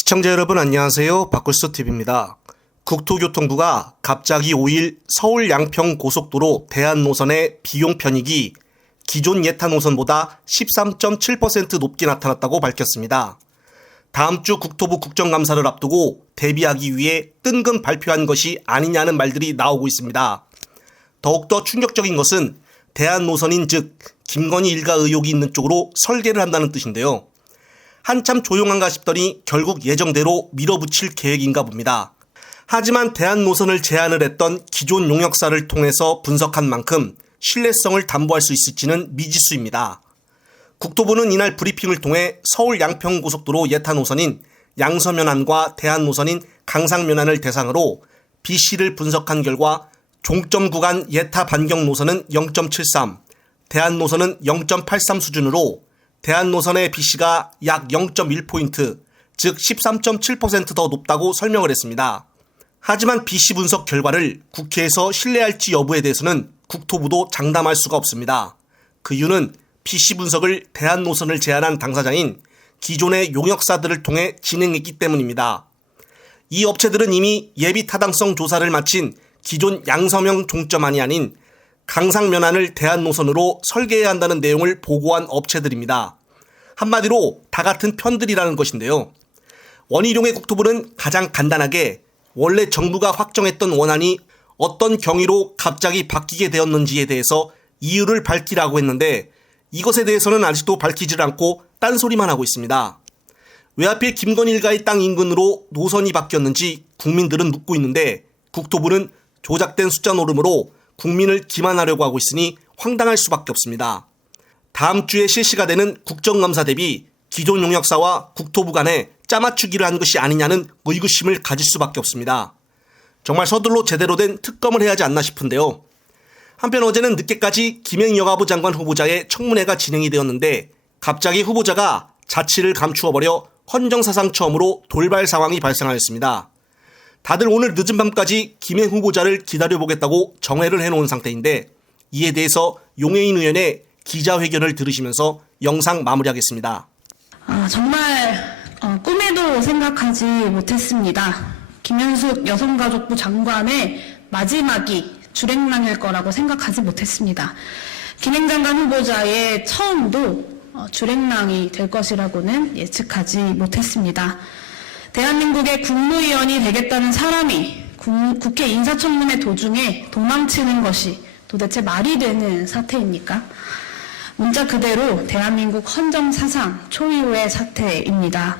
시청자 여러분 안녕하세요. 박굴수TV입니다. 국토교통부가 갑자기 5일 서울 양평 고속도로 대한노선의 비용 편익이 기존 예타 노선보다 13.7% 높게 나타났다고 밝혔습니다. 다음 주 국토부 국정감사를 앞두고 대비하기 위해 뜬금 발표한 것이 아니냐는 말들이 나오고 있습니다. 더욱더 충격적인 것은 대한노선인 즉 김건희 일가 의혹이 있는 쪽으로 설계를 한다는 뜻인데요. 한참 조용한가 싶더니 결국 예정대로 밀어붙일 계획인가 봅니다. 하지만 대한노선을 제안을 했던 기존 용역사를 통해서 분석한 만큼 신뢰성을 담보할 수 있을지는 미지수입니다. 국토부는 이날 브리핑을 통해 서울 양평고속도로 예타 노선인 양서면안과 대한노선인 강상면안을 대상으로 BC를 분석한 결과 종점 구간 예타 반경 노선은 0.73, 대한노선은 0.83 수준으로 대한노선의 BC가 약 0.1포인트, 즉 13.7% 더 높다고 설명을 했습니다. 하지만 BC 분석 결과를 국회에서 신뢰할지 여부에 대해서는 국토부도 장담할 수가 없습니다. 그 이유는 BC 분석을 대한노선을 제안한 당사자인 기존의 용역사들을 통해 진행했기 때문입니다. 이 업체들은 이미 예비 타당성 조사를 마친 기존 양서면 종점안이 아닌 강상면안을 대한노선으로 설계해야 한다는 내용을 보고한 업체들입니다. 한마디로 다 같은 편들이라는 것인데요. 원희룡의 국토부는 가장 간단하게 원래 정부가 확정했던 원안이 어떤 경위로 갑자기 바뀌게 되었는지에 대해서 이유를 밝히라고 했는데 이것에 대해서는 아직도 밝히질 않고 딴소리만 하고 있습니다. 왜 하필 김건희 일가의 땅 인근으로 노선이 바뀌었는지 국민들은 묻고 있는데 국토부는 조작된 숫자 노름으로 국민을 기만하려고 하고 있으니 황당할 수밖에 없습니다. 다음 주에 실시가 되는 국정감사 대비 기존 용역사와 국토부 간에 짜맞추기를 한 것이 아니냐는 의구심을 가질 수밖에 없습니다. 정말 서둘러 제대로 된 특검을 해야 하지 않나 싶은데요. 한편 어제는 늦게까지 김행 여가부 장관 후보자의 청문회가 진행이 되었는데 갑자기 후보자가 자취를 감추어버려 헌정사상 처음으로 돌발 상황이 발생하였습니다. 다들 오늘 늦은 밤까지 김행 후보자를 기다려보겠다고 정회를 해놓은 상태인데 이에 대해서 용해인 의원의 기자회견을 들으시면서 영상 마무리하겠습니다. 정말 꿈에도 생각하지 못했습니다. 김현숙 여성가족부 장관의 마지막이 주랭랑일 거라고 생각하지 못했습니다. 김행 장관 후보자의 처음도 주랭랑이 될 것이라고는 예측하지 못했습니다. 대한민국의 국무위원이 되겠다는 사람이 국회 인사청문회 도중에 도망치는 것이 도대체 말이 되는 사태입니까? 문자 그대로 대한민국 헌정사상 초유의 사태입니다.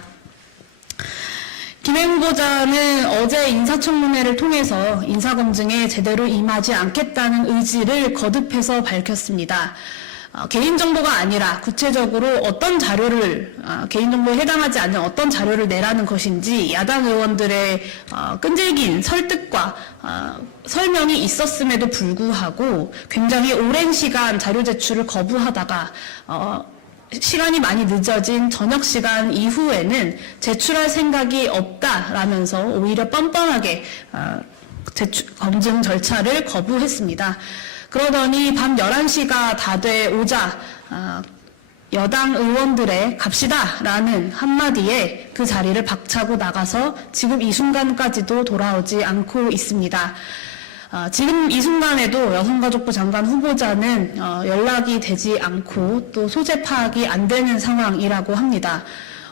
김행 후보자는 어제 인사청문회를 통해서 인사검증에 제대로 임하지 않겠다는 의지를 거듭해서 밝혔습니다. 개인정보가 아니라 구체적으로 어떤 자료를 개인정보에 해당하지 않는 어떤 자료를 내라는 것인지 야당 의원들의 끈질긴 설득과 설명이 있었음에도 불구하고 굉장히 오랜 시간 자료 제출을 거부하다가 시간이 많이 늦어진 저녁 시간 이후에는 제출할 생각이 없다라면서 오히려 뻔뻔하게 검증 절차를 거부했습니다. 그러더니 밤 11시가 다 돼 오자 여당 의원들의 갑시다라는 한마디에 그 자리를 박차고 나가서 지금 이 순간까지도 돌아오지 않고 있습니다. 지금 이 순간에도 여성가족부 장관 후보자는 연락이 되지 않고 또 소재 파악이 안 되는 상황이라고 합니다.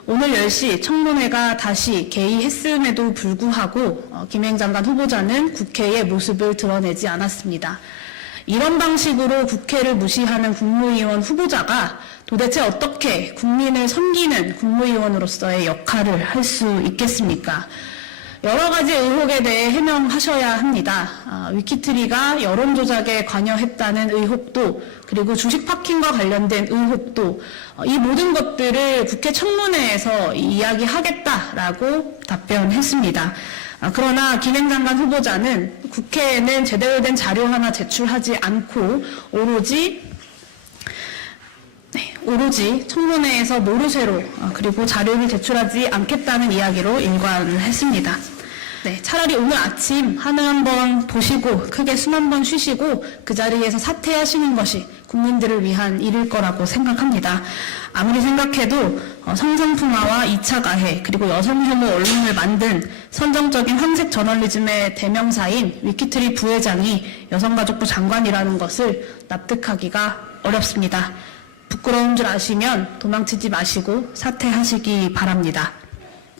오늘 10시 청문회가 다시 개의했음에도 불구하고 김행 장관 후보자는 국회의 모습을 드러내지 않았습니다. 이런 방식으로 국회를 무시하는 국무위원 후보자가 도대체 어떻게 국민을 섬기는 국무위원으로서의 역할을 할 수 있겠습니까? 여러 가지 의혹에 대해 해명하셔야 합니다. 위키트리가 여론조작에 관여했다는 의혹도 그리고 주식 파킹과 관련된 의혹도 이 모든 것들을 국회 청문회에서 이야기하겠다라고 답변했습니다. 그러나 김행 장관 후보자는 국회에는 제대로 된 자료 하나 제출하지 않고 오로지 청문회에서 모르쇠로 그리고 자료를 제출하지 않겠다는 이야기로 일관을 했습니다. 네, 차라리 오늘 아침 하늘 한번 보시고 크게 숨 한번 쉬시고 그 자리에서 사퇴하시는 것이 국민들을 위한 일일 거라고 생각합니다. 아무리 생각해도 성상풍화와 2차 가해 그리고 여성 혐오 언론을 만든 선정적인 황색 저널리즘의 대명사인 위키트리 부회장이 여성가족부 장관이라는 것을 납득하기가 어렵습니다. 부끄러운 줄 아시면 도망치지 마시고 사퇴하시기 바랍니다.